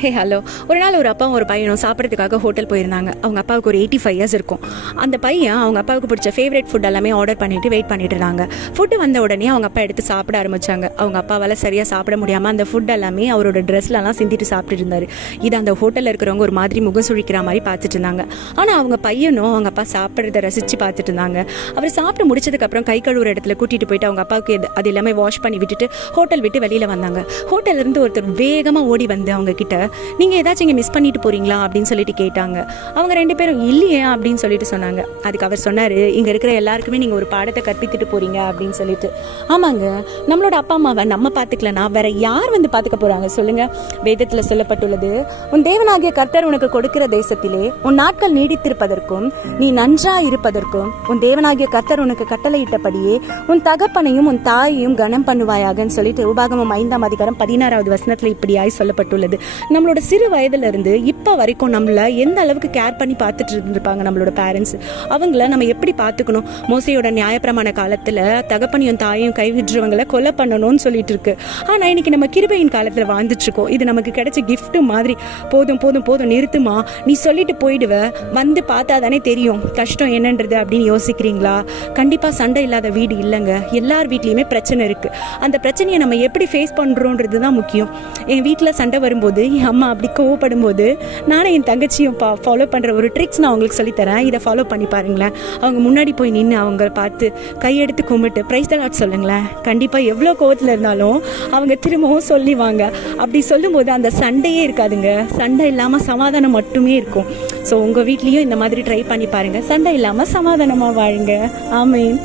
Hey hello. ஒரு நாள் ஒரு அப்பாவும் ஒரு பையனும் சாப்பிட்றதுக்காக ஹோட்டல் போயிருந்தாங்க. அவங்க அப்பாவுக்கு ஒரு 85 இயர்ஸ் இருக்கும். அந்த பையன் அவங்க அப்பாவுக்கு பிடிச்ச ஃபேவரட் ஃபுட் எல்லாமே ஆர்டர் பண்ணிட்டு வெயிட் பண்ணிட்டு இருந்தாங்க. ஃபுட்டு வந்த உடனே அவங்க அப்பா எடுத்து சாப்பிட ஆரம்பிச்சாங்க. அவங்க அப்பாவால் சரியாக சாப்பிட முடியாமல் அந்த ஃபுட் எல்லாமே அவரோட ட்ரெஸ்லலாம் சிந்திட்டு சாப்பிட்டு இருந்தார். இது அந்த ஹோட்டலில் இருக்கிறவங்க ஒரு மாதிரி முகம் சுழிக்கிற மாதிரி பார்த்துட்டு இருந்தாங்க. ஆனால் அவங்க பையனும் அவங்க அப்பா சாப்பிட்றத ரசித்து பார்த்துட்டு இருந்தாங்க. அவர் சாப்பிட்டு முடிச்சதுக்கப்புறம் கை கழுவுற இடத்துல கூட்டிகிட்டு போயிட்டு அவங்க அப்பாவுக்கு அது எல்லாமே வாஷ் பண்ணி விட்டுட்டு ஹோட்டல் விட்டு வெளியில் வந்தாங்க. ஹோட்டல்லேருந்து ஒருத்தர் வேகமாக ஓடி வந்து அவங்க கிட்ட, நீங்கள் ஏதாச்சும் இங்கே மிஸ் பண்ணிட்டு போகிறீங்களா அப்படின்னு சொல்லிட்டு கேட்டாங்க. அவங்க 2 பேரும் இல்லையே அப்படின்னு சொல்லிட்டு சொன்னாங்க. அதுக்கு அவர் சொன்னார், இங்கே இருக்கிற எல்லாருக்குமே நீங்கள் ஒரு பாடத்தை கற்பித்துட்டு போகிறீங்க அப்படின்னு சொல்லிட்டு. ஆமாங்க, நம்மளோட அப்பா அம்மாவை நம்ம பார்த்துக்கலனா வேற யார் வந்து பார்த்துக்க போகிறாங்க சொல்லுங்கள். வேதத்தில் சொல்லப்பட்டுள்ளது, உன் தேவனாகிய கர்த்தர் உனக்கு கொடுக்கிற தேசத்திலே உன் நாட்கள் நீடித்திருப்பதற்கும் நீ நன்றாக இருப்பதற்கும் உன் தேவனாகிய கர்த்தர் உனக்கு கட்டளையிட்டபடியே உன் தகப்பனையும் உன் தாயையும் கனம் பண்ணுவாயாகன்னு சொல்லிட்டு உபாகமம் 5ஆம் அதிகாரம் 16வது வசனத்தில் இப்படியாய் சொல்லப்பட்டுள்ளது. நம்மளோட சிறு வயதுல இருந்து இப்போ வரைக்கும் நம்மள எந்த அளவுக்கு கேர் பண்ணி பார்த்துட்டு இருந்திருப்பாங்க நம்மளோட பேரண்ட்ஸ். அவங்கள நம்ம எப்படி பார்த்துக்கணும். மோசையோட நியாயப்பிரமாண காலத்தில் தகப்பனையும் தாயையும் கைவிடுறவங்களை கொலை பண்ணணும்னு சொல்லிட்டு இருக்கு. ஆனால் இன்னைக்கு நம்ம கிருபையின் காலத்தில் வாழ்ந்துட்டு இருக்கோம். இது நமக்கு கிடைச்ச கிஃப்ட் மாதிரி. போதும் போதும் போதும் நிறுத்துமா, நீ சொல்லிட்டு போயிடுவ, வந்து பார்த்தா தானே தெரியும் கஷ்டம் என்னன்றது அப்படின்னு யோசிக்கிறீங்களா? கண்டிப்பாக சண்டை இல்லாத வீடு இல்லைங்க. எல்லார் வீட்லேயுமே பிரச்சனை இருக்குது. அந்த பிரச்சனையை நம்ம எப்படி ஃபேஸ் பண்ணுறோன்றது தான் முக்கியம். என் வீட்டில் சண்டை வரும்போது என் அம்மா அப்படி கோவப்படும் போது நானும் என் தங்கச்சியும் ஃபாலோ பண்ணுற ஒரு ட்ரிக்ஸ் நான் உங்களுக்கு சொல்லித்தரேன். இதை ஃபாலோ பண்ணி பாருங்களேன். அவங்க முன்னாடி போய் நின்று அவங்க பார்த்து கையெடுத்து கும்பிட்டு பிரைஸ் தி லார்ட் சொல்லுங்களேன். கண்டிப்பாக எவ்வளோ கோவத்தில் இருந்தாலும் அவங்க திரும்பவும் சொல்லிவாங்க. அப்படி சொல்லும்போது அந்த சண்டையே இருக்காதுங்க. சண்டை இல்லாமல் சமாதானம் மட்டுமே இருக்கும். ஸோ உங்கள் வீட்லேயும் இந்த மாதிரி ட்ரை பண்ணி பாருங்கள். சண்டை இல்லாமல் சமாதானமாக வாழுங்க. ஆமீன்.